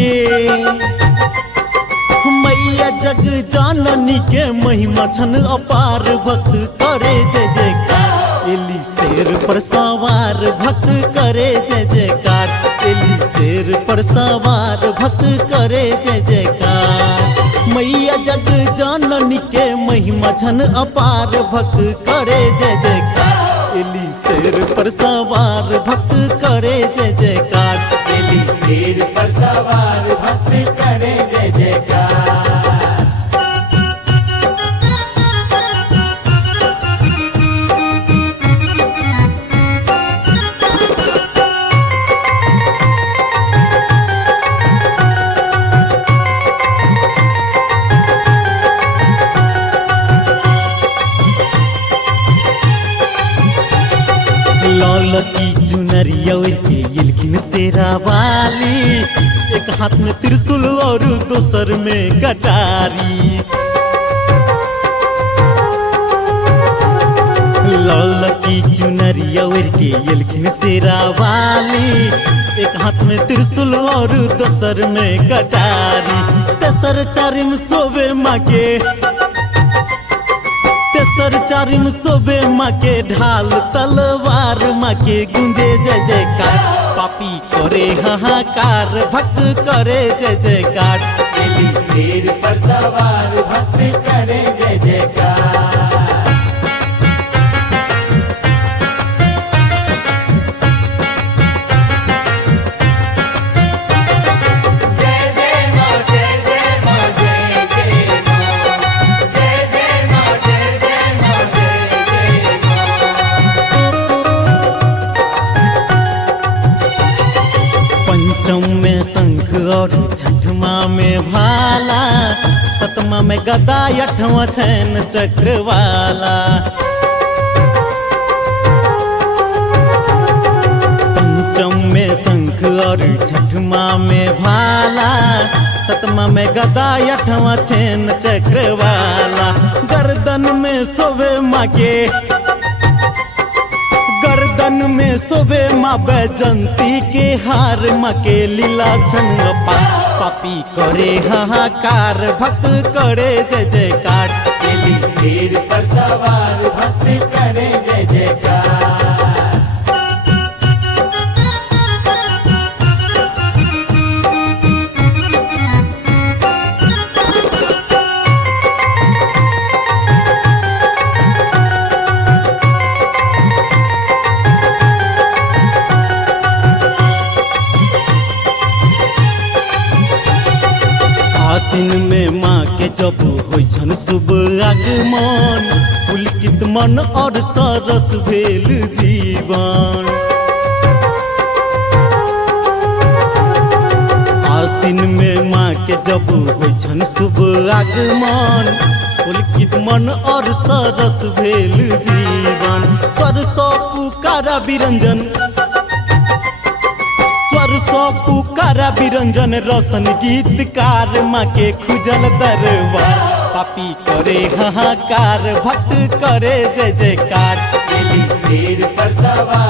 के मैया जग जाननी के महिमा छन अपार भक्त करे जय जयकार एली शेर पर सवार भक्त करे जय जयकार एली शेर पर सवार भक्त करे जय जयकार मैया जग जाननी के महिमा छन अपार भक्त करे जय जयकार एली शेर पर सवार भक्त करे जय जयकार एली शेर पर सवार भक्त करे जय जयकार। लाल की चुनरिया के इलखिन शेरा वाली एक हाथ में त्रिशूल और दूसर में कटारी लाल की चुनरिया के इलखिन शेरा वाली एक हाथ में त्रिशूल और दूसर में कटारी तेसर चारिम सोवे माँ के तेसर चारिम सोबे माँ के ढाल तलवार माँ के गुंजे जय जयकार पापी करे हाहाकार भक्त करे जय जयकार एली शेर पर सवार भक्त करे जय जयकार। पंचम में शंख और छठमा में भाला सतमा में गदा अठवां छैन चक्र वाला पंचम में शंख और छठमा में भाला सतमा में गदा अठवां छैन चक्र वाला गर्दन में सोवे माँ के गर्दन में सोवे माँ बैजंती के हार माँ के लीला छन पापी करे हाहाकार भक्त करे जय जयकार एली शेर पर सवार भक्त करे जय जयकार। आसिन में माँ के जब होइ छन शुभ आगमन पुलकित मन और सरस भेल जीवन आसिन में माँ के जब होइ छन शुभ आगमन पुलकित मन और सरस भेल जीवन सरसो पुकारा बिरंजन सौ पुकारा बिरंजन रोशन गीतकार माँ के खुजल दरबार पापी करे हाहाकार भक्त करे जय जयकार एली शेर पर सवार